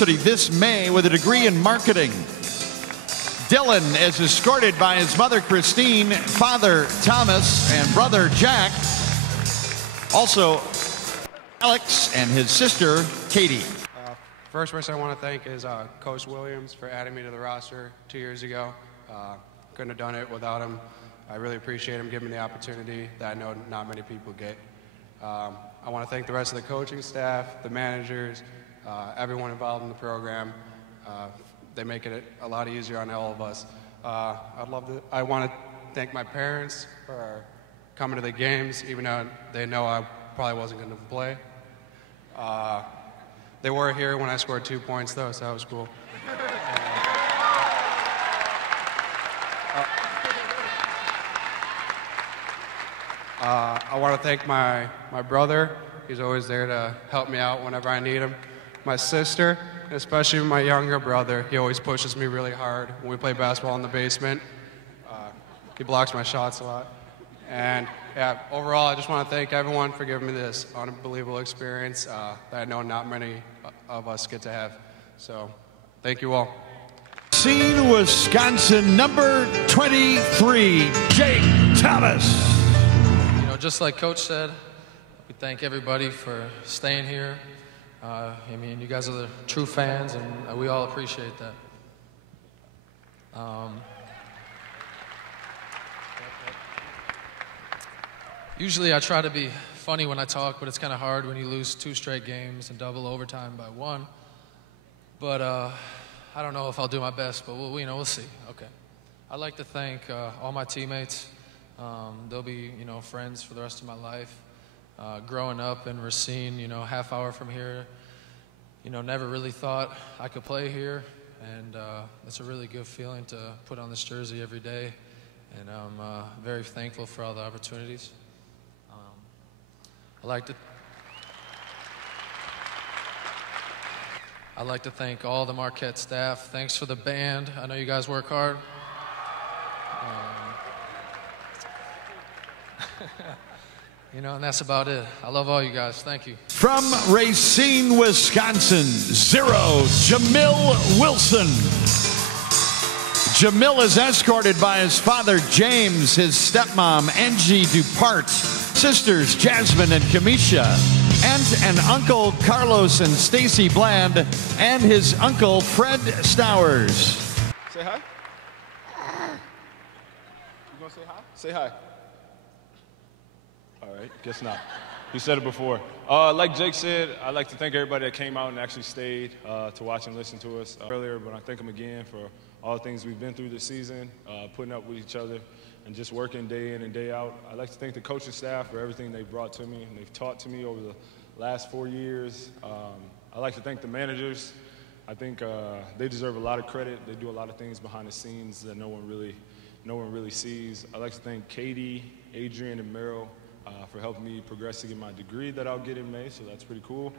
University this May with a degree in marketing. Dylan is escorted by his mother, Christine, father, Thomas, and brother, Jack. Also, Alex and his sister, Katie. First person I want to thank is Coach Williams for adding me to the roster 2 years ago. Couldn't have done it without him. I really appreciate him giving me the opportunity that I know not many people get. I want to thank the rest of the coaching staff, the managers, everyone involved in the program. They make it a lot easier on all of us. I want to thank my parents for coming to the games, even though they know I probably wasn't going to play. They were here when I scored 2 points, though, so that was cool. I want to thank my brother. He's always there to help me out whenever I need him. My sister, especially my younger brother, he always pushes me really hard when we play basketball in the basement. He blocks my shots a lot. And yeah, overall, I just want to thank everyone for giving me this unbelievable experience that I know not many of us get to have. So, thank you all. Racine, Wisconsin, number 23, Jake Thomas. You know, just like Coach said, we thank everybody for staying here. I mean, you guys are the true fans, and we all appreciate that. Usually I try to be funny when I talk, but it's kind of hard when you lose 2 straight games and double overtime by 1. But I don't know if I'll do my best, but we'll see. Okay. I'd like to thank all my teammates. They'll be, friends for the rest of my life. Growing up in Racine, half hour from here, never really thought I could play here. And it's a really good feeling to put on this jersey every day. And I'm very thankful for all the opportunities. I'd like to thank all the Marquette staff. Thanks for the band. I know you guys work hard. And that's about it. I love all you guys. Thank you. From Racine, Wisconsin, 0, Jamil Wilson. Jamil is escorted by his father, James, his stepmom, Angie Dupart, sisters, Jasmine and Kamisha, and an uncle, Carlos and Stacy Bland, and his uncle, Fred Stowers. Say hi. You gonna say hi? Say hi. All right, guess not. You said it before. Like Jake said, I'd like to thank everybody that came out and actually stayed to watch and listen to us earlier, but I thank them again for all the things we've been through this season, putting up with each other, and just working day in and day out. I'd like to thank the coaching staff for everything they've brought to me and they've taught to me over the last 4 years. I'd like to thank the managers. I think they deserve a lot of credit. They do a lot of things behind the scenes that no one really sees. I'd like to thank Katie, Adrian, and Meryl for helping me progress to get my degree that I'll get in May, so that's pretty cool.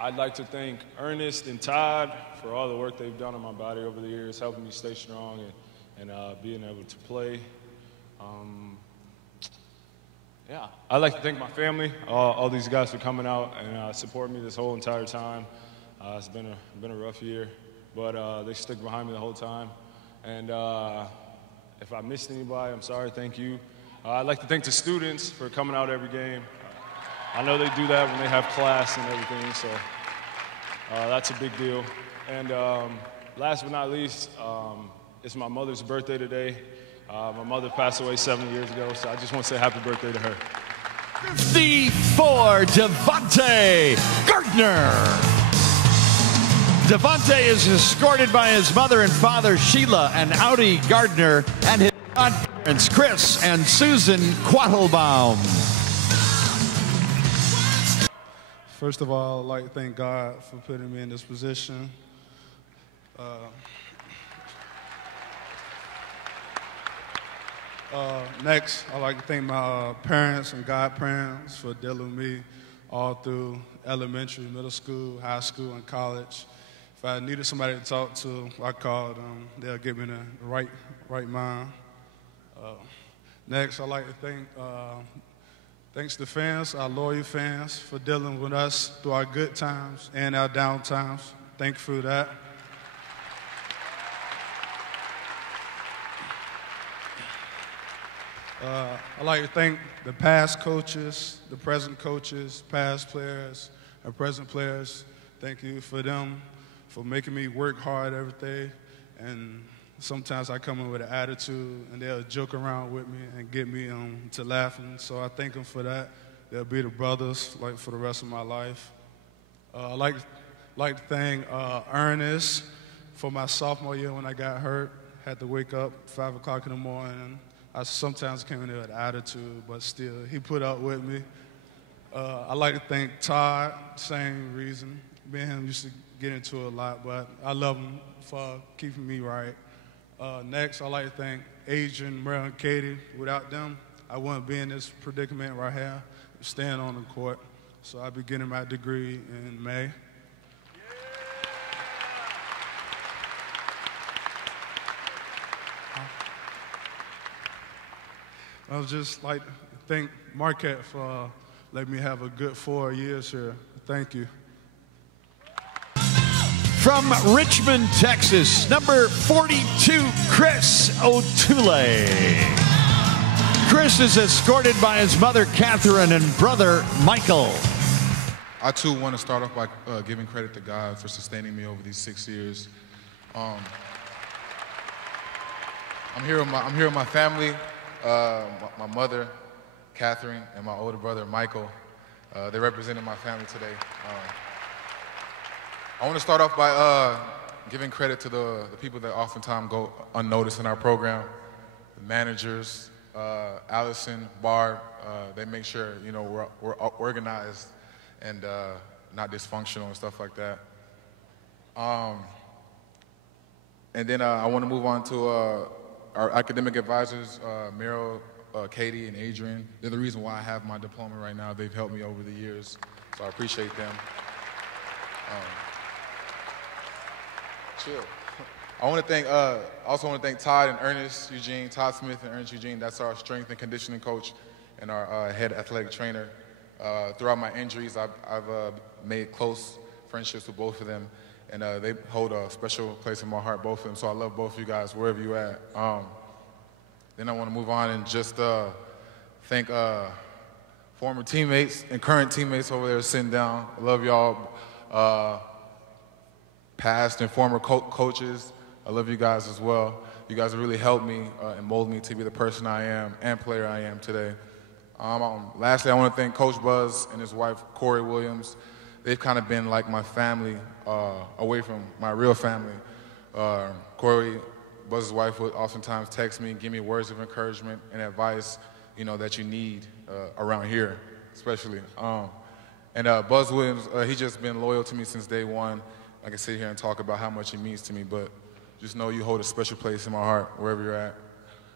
I'd like to thank Ernest and Todd for all the work they've done on my body over the years, helping me stay strong and being able to play. Yeah, I'd like to thank my family, all these guys for coming out and supporting me this whole entire time. It's been a rough year, but they stuck behind me the whole time. And if I missed anybody, I'm sorry, thank you. I'd like to thank the students for coming out every game. I know they do that when they have class and everything, so that's a big deal. And last but not least, it's my mother's birthday today. My mother passed away 7 years ago, so I just want to say happy birthday to her. 54, Devonte Gardner. Devonte is escorted by his mother and father, Sheila and Audi Gardner, and his godparents, Chris and Susan Quattlebaum. First of all, I'd like to thank God for putting me in this position. Next, I'd like to thank my parents and godparents for dealing with me all through elementary, middle school, high school, and college. If I needed somebody to talk to, I called them. They'll give me the right mind. Next, I'd like to thanks to fans, our loyal fans, for dealing with us through our good times and our down times. Thank you for that. I'd like to thank the past coaches, the present coaches, past players, and present players. Thank you for them, for making me work hard every day. And sometimes I come in with an attitude, and they'll joke around with me and get me to laughing. So I thank them for that. They'll be the brothers like for the rest of my life. I'd like to thank Ernest for my sophomore year when I got hurt. Had to wake up 5 o'clock in the morning. I sometimes came in there with attitude, but still, he put up with me. I'd like to thank Todd, same reason. Me and him used to get into it a lot, but I love him for keeping me right. Next, I'd like to thank Adrian, Merrill, and Katie. Without them, I wouldn't be in this predicament right here, staying on the court. So I'll be getting my degree in May. I would just like to thank Marquette for letting me have a good 4 years here. Thank you. From Richmond, Texas, number 42, Chris O'Toole. Chris is escorted by his mother, Catherine, and brother, Michael. I, too, want to start off by giving credit to God for sustaining me over these 6 years. I'm here with my family, my mother, Catherine, and my older brother, Michael. They represented my family today. I want to start off by giving credit to the people that oftentimes go unnoticed in our program, the managers, Allison, Barb. They make sure we're organized and not dysfunctional and stuff like that. And then I want to move on to our academic advisors, Meryl, Katie, and Adrian. They're the reason why I have my diploma right now. They've helped me over the years, so I appreciate them. Chill. I also want to thank Todd and Ernest Eugene, Todd Smith and Ernest Eugene. That's our strength and conditioning coach and our head athletic trainer. Throughout my injuries, I've made close friendships with both of them, and they hold a special place in my heart, both of them. So I love both of you guys, wherever you're at. Then I want to move on and just thank former teammates and current teammates over there sitting down. I love y'all. Past and former coaches, I love you guys as well. You guys have really helped me and molded me to be the person I am and player I am today. Lastly, I want to thank Coach Buzz and his wife, Corey Williams. They've kind of been like my family, away from my real family. Corey, Buzz's wife, would oftentimes text me and give me words of encouragement and advice, that you need around here, especially. And Buzz Williams, he's just been loyal to me since day one. I can sit here and talk about how much he means to me, but just know you hold a special place in my heart wherever you're at.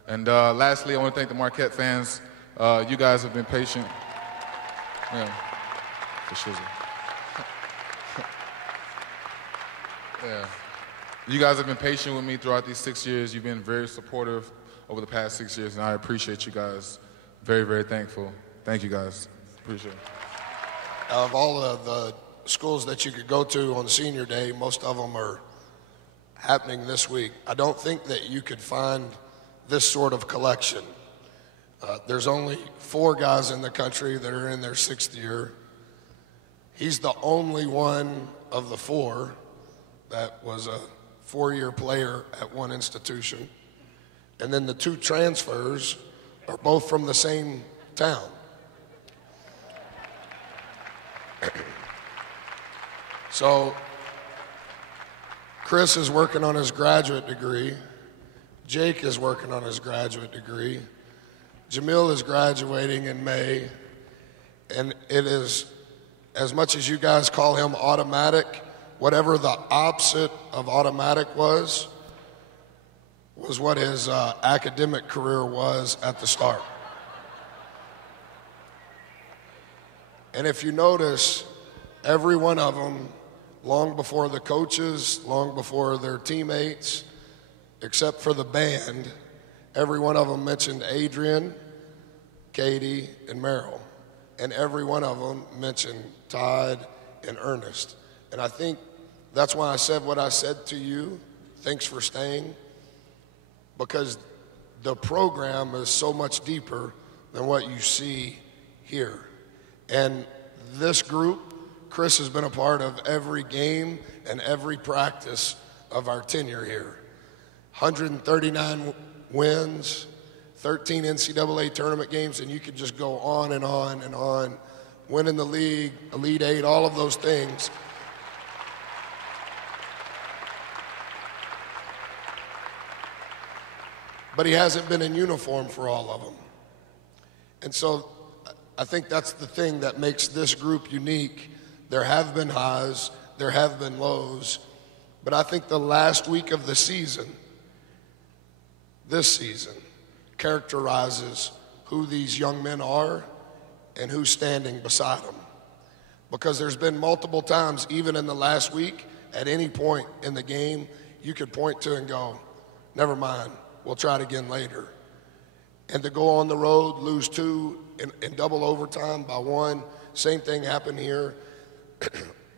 And lastly, I want to thank the Marquette fans. You guys have been patient. Yeah, for shizzle. Yeah. You guys have been patient with me throughout these 6 years. You've been very supportive over the past 6 years, and I appreciate you guys. Very, very thankful. Thank you guys. Appreciate it. Of all of the schools that you could go to on senior day, most of them are happening this week. I don't think that you could find this sort of collection. There's only 4 guys in the country that are in their 6th year. He's the only one of the 4 that was a 4-year player at one institution. And then the 2 transfers are both from the same town. So Chris is working on his graduate degree. Jake is working on his graduate degree. Jamal is graduating in May. And it is, as much as you guys call him automatic, whatever the opposite of automatic was what his academic career was at the start. And if you notice, every one of them, long before the coaches, long before their teammates, except for the band, every one of them mentioned Adrian Katie, and Merrill. And every one of them mentioned Todd and Ernest. And I think that's why I said what I said to you. Thanks for staying. Because the program is so much deeper than what you see here. And this group, Chris has been a part of every game and every practice of our tenure here. 139 wins, 13 NCAA tournament games, and you could just go on and on and on. Winning the league, Elite Eight, all of those things. But he hasn't been in uniform for all of them. And so I think that's the thing that makes this group unique. There have been highs, there have been lows, but I think the last week of the season, this season, characterizes who these young men are and who's standing beside them. Because there's been multiple times, even in the last week, at any point in the game, you could point to and go, never mind, we'll try it again later. And to go on the road, lose 2 in double overtime by 1, same thing happened here.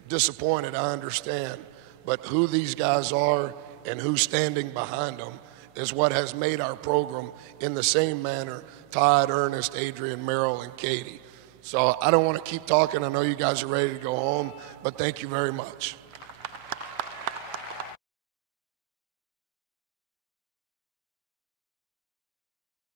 Disappointed, I understand. But who these guys are and who's standing behind them is what has made our program in the same manner, Todd, Ernest, Adrian, Merrill, and Katie. So I don't want to keep talking. I know you guys are ready to go home, but thank you very much.